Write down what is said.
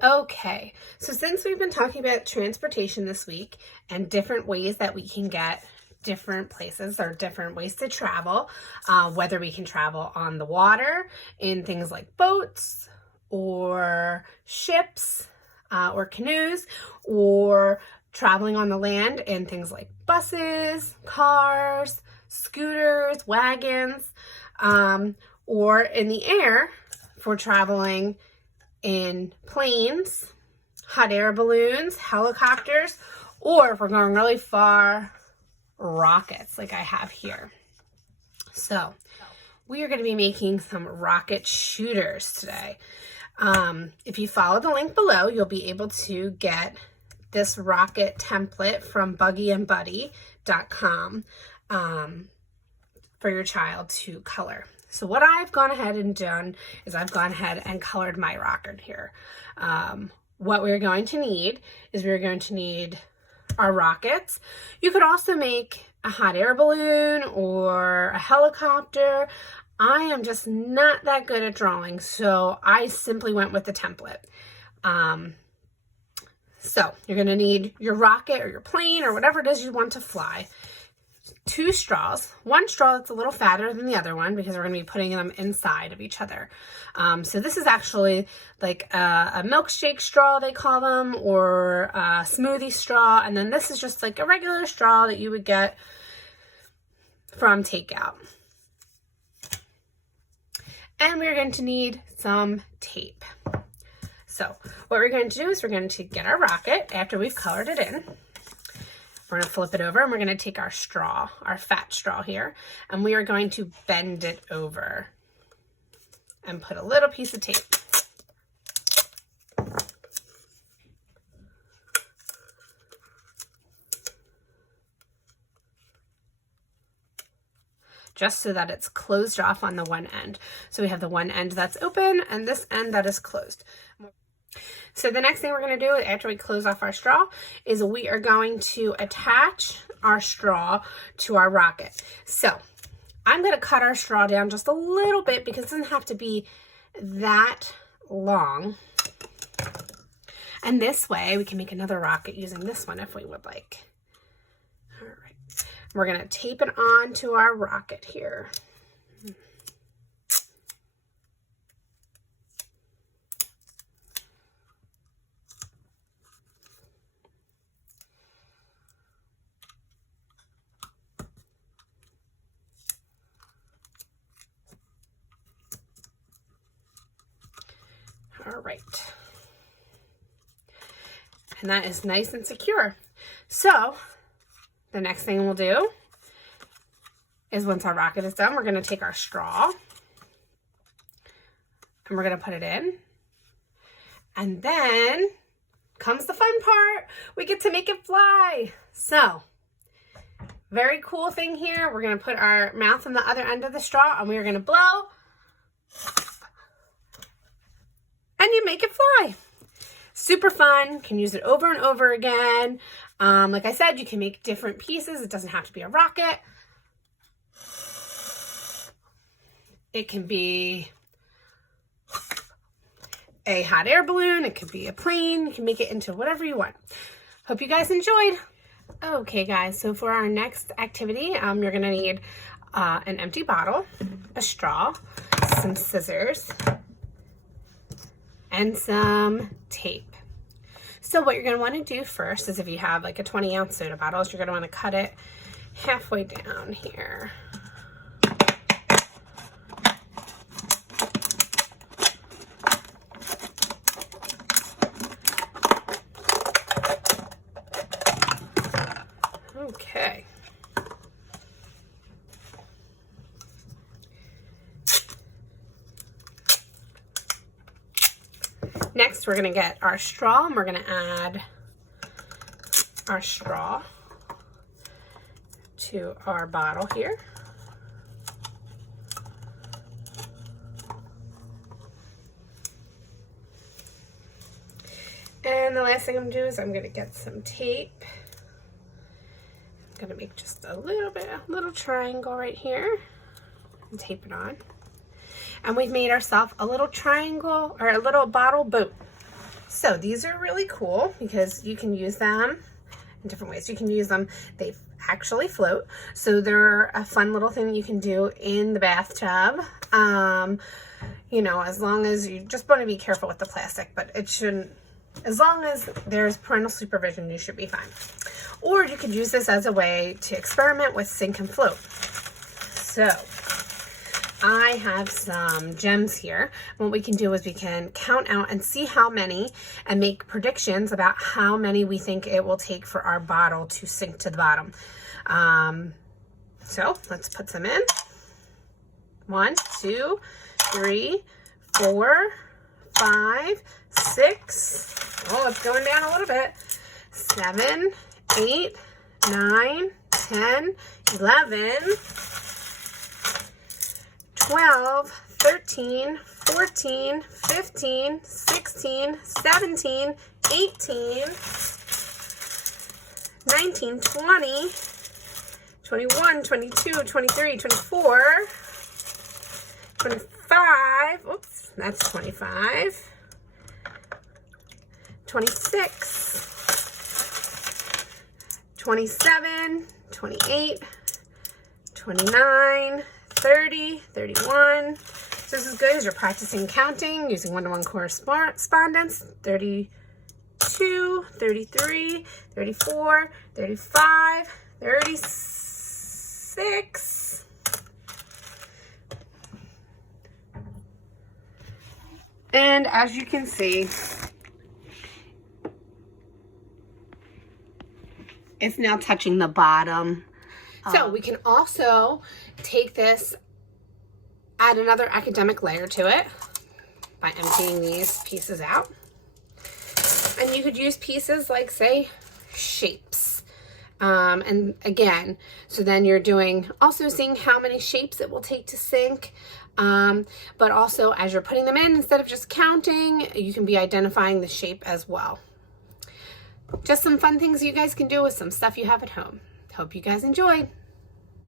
Okay, so since we've been talking about transportation this week and different ways that we can get different places or different ways to travel, whether we can travel on the water in things like boats or ships or canoes, or traveling on the land in things like buses, cars, scooters, wagons, or in the air for traveling in planes, hot air balloons, helicopters, or if we're going really far, rockets like I have here. So we are going to be making some rocket shooters today. If you follow the link below, you'll be able to get this rocket template from buggyandbuddy.com for your child to color. So what I've gone ahead and done is I've gone ahead and colored my rocket here. What we're going to need is we're going to need our rockets. You could also make a hot air balloon or a helicopter. I am just not that good at drawing, so I simply went with the template. So you're going to need your rocket or your plane or whatever it is you want to fly. 2 straws, one straw that's a little fatter than the other one because we're going to be putting them inside of each other. So this is actually like a milkshake straw, they call them, or a smoothie straw. And then this is just like a regular straw that you would get from takeout. And we're going to need some tape. So what we're going to do is we're going to get our rocket after we've colored it in. We're going to flip it over and we're going to take our straw, our fat straw here, and we are going to bend it over and put a little piece of tape. Just so that it's closed off on the one end. So we have the one end that's open and this end that is closed. So the next thing we're going to do after we close off our straw is we are going to attach our straw to our rocket. So I'm going to cut our straw down just a little bit because it doesn't have to be that long. And this way we can make another rocket using this one if we would like. All right. We're going to tape it on to our rocket here. All right, and that is nice and secure. So the next thing we'll do is once our rocket is done, we're going to take our straw and we're going to put it in. And then comes the fun part. We get to make it fly. So very cool thing here. We're going to put our mouth on the other end of the straw and we are going to blow. And you make it fly. Super fun. Can use it over and over again. Like I said, you can make different pieces. It doesn't have to be a rocket. It can be a hot air balloon. It could be a plane. You can make it into whatever you want. Hope you guys enjoyed. Okay, guys. So for our next activity, you're going to need an empty bottle, a straw, some scissors, and some tape. So what you're going to want to do first is if you have like a 20-ounce soda bottle, you're going to want to cut it halfway down here. Okay. Next, we're going to get our straw and we're going to add our straw to our bottle here. And the last thing I'm going to do is I'm going to get some tape. I'm going to make just a little triangle right here and tape it on. And we've made ourselves a little triangle or a little bottle boat. So these are really cool because you can use them in different ways. You can use them, they actually float. So they're a fun little thing you can do in the bathtub. You know, as long as you just want to be careful with the plastic, but it shouldn't, as long as there's parental supervision, you should be fine. Or you could use this as a way to experiment with sink and float. So I have some gems here. What we can do is we can count out and see how many and make predictions about how many we think it will take for our bottle to sink to the bottom. So let's put some in. 1, 2, 3, 4, 5, 6. Oh, it's going down a little bit. 7, 8, 9, 10, 11, 12, 13, 14, 15, 16, 17, 18, 19, 20, 21, 22, 23, 24, 25, oops, that's 25, 26, 27, 28, 29, 30, 31. So this is good as you're practicing counting using one-to-one correspondence. 32, 33, 34, 35, 36. And as you can see, it's now touching the bottom. So we can also take this, add another academic layer to it by emptying these pieces out. And you could use pieces like, say, shapes. And again, so then you're doing, also seeing how many shapes it will take to sink. But also as you're putting them in, instead of just counting, you can be identifying the shape as well. Just some fun things you guys can do with some stuff you have at home. Hope you guys enjoyed.